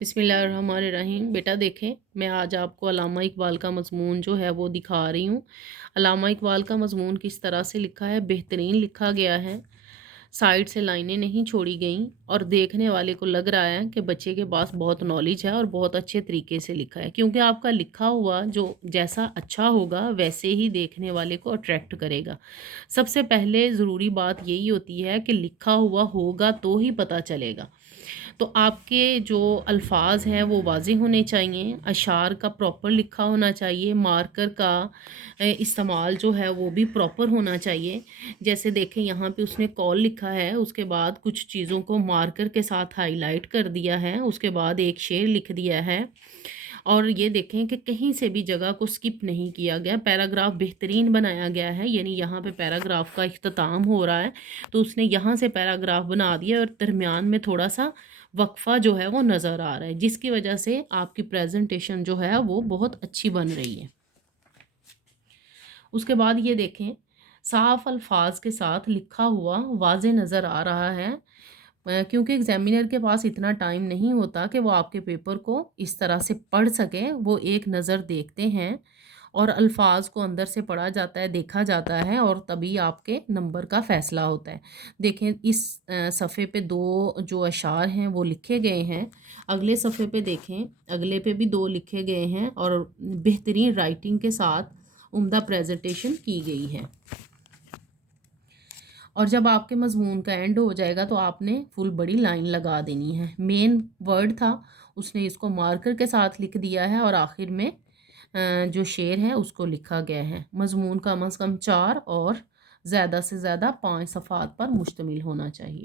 بسم اللہ الرحمن الرحیم۔ بیٹا دیکھیں، میں آج آپ کو علامہ اقبال کا مضمون جو ہے وہ دکھا رہی ہوں۔ علامہ اقبال کا مضمون کس طرح سے لکھا ہے، بہترین لکھا گیا ہے۔ سائڈ سے لائنیں نہیں چھوڑی گئیں اور دیکھنے والے کو لگ رہا ہے کہ بچے کے پاس بہت نالج ہے اور بہت اچھے طریقے سے لکھا ہے، کیونکہ آپ کا لکھا ہوا جو جیسا اچھا ہوگا ویسے ہی دیکھنے والے کو اٹریکٹ کرے گا۔ سب سے پہلے ضروری بات یہی ہوتی ہے کہ لکھا ہوا ہوگا تو ہی پتہ چلے گا۔ تو آپ کے جو الفاظ ہیں وہ واضح ہونے چاہیے، اشعار کا پراپر لکھا ہونا چاہیے، مارکر کا استعمال جو ہے وہ بھی پراپر ہونا چاہیے۔ جیسے دیکھیں یہاں پہ اس نے کال لکھا ہے، اس کے بعد کچھ چیزوں کو مارکر کے ساتھ ہائی لائٹ کر دیا ہے، اس کے بعد ایک شعر لکھ دیا ہے، اور یہ دیکھیں کہ کہیں سے بھی جگہ کو سکپ نہیں کیا گیا، پیراگراف بہترین بنایا گیا ہے۔ یعنی یہاں پہ پیراگراف کا اختتام ہو رہا ہے تو اس نے یہاں سے پیراگراف بنا دیا اور درمیان میں تھوڑا سا وقفہ جو ہے وہ نظر آ رہا ہے، جس کی وجہ سے آپ کی پریزنٹیشن جو ہے وہ بہت اچھی بن رہی ہے۔ اس کے بعد یہ دیکھیں، صاف الفاظ کے ساتھ لکھا ہوا واضح نظر آ رہا ہے، کیونکہ ایگزامینر کے پاس اتنا ٹائم نہیں ہوتا کہ وہ آپ کے پیپر کو اس طرح سے پڑھ سکیں۔ وہ ایک نظر دیکھتے ہیں اور الفاظ کو اندر سے پڑھا جاتا ہے، دیکھا جاتا ہے، اور تبھی آپ کے نمبر کا فیصلہ ہوتا ہے۔ دیکھیں اس صفحے پہ دو جو اشعار ہیں وہ لکھے گئے ہیں، اگلے صفحے پہ دیکھیں، اگلے پہ بھی دو لکھے گئے ہیں اور بہترین رائٹنگ کے ساتھ عمدہ پریزنٹیشن کی گئی ہے۔ اور جب آپ کے مضمون کا اینڈ ہو جائے گا تو آپ نے فل بڑی لائن لگا دینی ہے۔ مین ورڈ تھا، اس نے اس کو مارکر کے ساتھ لکھ دیا ہے، اور آخر میں جو شعر ہے اس کو لکھا گیا ہے۔ مضمون کم از کم 4 اور زیادہ سے زیادہ 5 صفحات پر مشتمل ہونا چاہیے۔